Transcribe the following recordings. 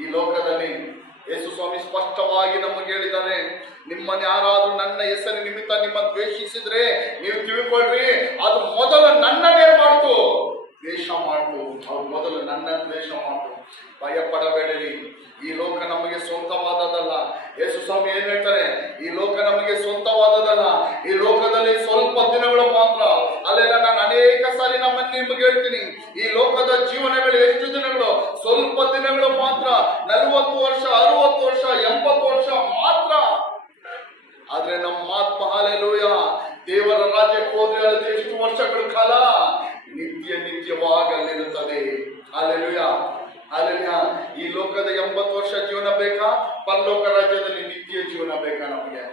ಈ ಲೋಕದಲ್ಲಿ ಯೇಸು ಸ್ವಾಮಿ ಸ್ಪಷ್ಟವಾಗಿ ನಮಗೆ ಹೇಳಿದ್ದಾರೆ, ನಿಮ್ಮನ್ನು ಯಾರಾದ್ರೂ ನನ್ನ ಹೆಸರಿನ ನಿಮಿತ್ತ ನಿಮ್ಮ ದ್ವೇಷಿಸಿದ್ರೆ ನೀವು ತಿಳ್ಕೊಳ್ರಿ, ಅದು ಮೊದಲು ನನ್ನನ್ನೇ ಮಾಡ್ತು, ದ್ವೇಷ ಮಾಡ್ತು. ಅವ್ರು ಮೊದಲು ನನ್ನ ದ್ವೇಷ ಮಾಡ್ತು. ಭಯ ಪಡಬೇಡಿರಿ, ಈ ಲೋಕ ನಮಗೆ ಸ್ವಂತವಾದದಲ್ಲ. ಯೇಸು ಸ್ವಾಮಿ ಏನ್ ಹೇಳ್ತಾರೆ, ಈ ಲೋಕ ನಮಗೆ ಸ್ವಂತವಾದದಲ್ಲ, ಈ ಲೋಕದಲ್ಲಿ ಸ್ವಲ್ಪ ದಿನಗಳು ಮಾತ್ರ. ಅಲ್ಲೆಲ್ಲ ನಾನು ಅನೇಕ ಸಾರಿ ನಿಮಗೆ ಹೇಳ್ತೀನಿ, ಈ ಲೋಕದ ಜೀವನಗಳು ಎಷ್ಟು ದಿನಗಳು? ಸ್ವಲ್ಪ ದಿನಗಳು ಮಾತ್ರ. 40 ವರ್ಷ, 60 ವರ್ಷ, 80 ವರ್ಷ ಮಾತ್ರ. ಆದ್ರೆ ನಮ್ಮ ಆತ್ಮ, ಹಾಲೆಲೂಯ, ದೇವರ ರಾಜ್ಯಕ್ಕೆ ಹೋದ್ರೆ ಅದು ಎಷ್ಟು ವರ್ಷಗಳ ಕಾಲ? ನಿತ್ಯವಾಗಿರುತ್ತದೆ. Hallelujah, hallelujah. ಈ ಲೋಕದ 80 ವರ್ಷ ಜೀವನ ಬೇಕಾ? ಪರಲೋಕ ರಾಜ್ಯದಲ್ಲಿ ನಿತ್ಯ ಜೀವನ ಬೇಕಾ? ನಮಗೆ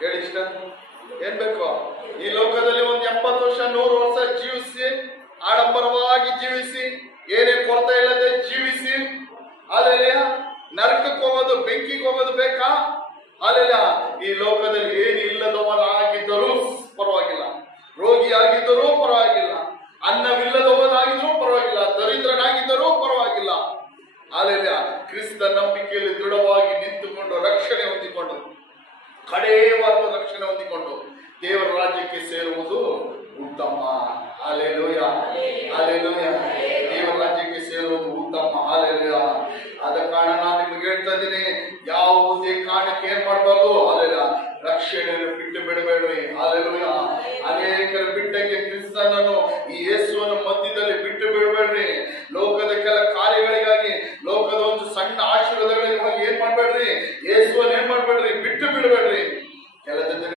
ಹೇಳಿ ಇಷ್ಟ ಏನ್ ಬೇಕು? ಈ ಲೋಕದಲ್ಲಿ ಒಂದು 80 ವರ್ಷ 100 ವರ್ಷ ಜೀವಿಸಿ, ಆಡಂಬರವಾಗಿ ಜೀವಿಸಿ, ಏನೇ ಕೊರತೆ ಇಲ್ಲದೆ ಜೀವಿಸಿ, ಹಾಲೆಲೂಯ, ನರಕಕ್ಕೆ ಹೋಗೋದು, ಬೆಂಕಿಗೆ ಹೋಗೋದು ಬೇಕಾ? ಹಾಲೆಲೂಯ. ಈ ಲೋಕದಲ್ಲಿ ಏನು ಇಲ್ಲದವನಾಗಿದ್ದರೂ ಪರವಾಗಿಲ್ಲ, ರೋಗಿಯಾಗಿದ್ದರೂ ಪರವಾಗಿಲ್ಲ, ಅನ್ನವಿಲ್ಲದವನಾಗಿದ್ರೂ ಪರವಾಗಿಲ್ಲ, ದರಿದ್ರನಾಗಿದ್ದರೂ ಪರವಾಗಿಲ್ಲ. ಹಾಲೆಲೂಯ. ಕ್ರಿಸ್ತ ನಂಬಿಕೆಯಲ್ಲಿ ದೃಢವಾಗಿ ನಿಂತುಕೊಂಡು ರಕ್ಷಣೆ ಹೊಂದಿಕೊಂಡು, ಕಡೆಯವರೆಗೂ ರಕ್ಷಣೆ ಹೊಂದಿಕೊಂಡು ದೇವರ ರಾಜ್ಯಕ್ಕೆ ಸೇರುವುದು ಉತ್ತಮ. Hallelujah, hallelujah. ದೇವರ ರಾಜ್ಯಕ್ಕೆ ಸೇರುವುದು ಉತ್ತಮ. ಹಾಲೆಲೂಯ. ಆದ ಕಾರಣ ನಾನು ನಿಮ್ಗೆ ಹೇಳ್ತಾ ಇದ್ದೀನಿ, ಯಾವುದೇ ಕಾರಣಕ್ಕೆ ಏನ್ ಮಾಡಬಾರ್ದು? ಹಾಲೆಲೂಯ, ರಕ್ಷಣೆಯನ್ನು ಬಿಟ್ಟು ಬಿಡಬೇಡ್ರಿ. ಹಾಲೆಲೂಯ.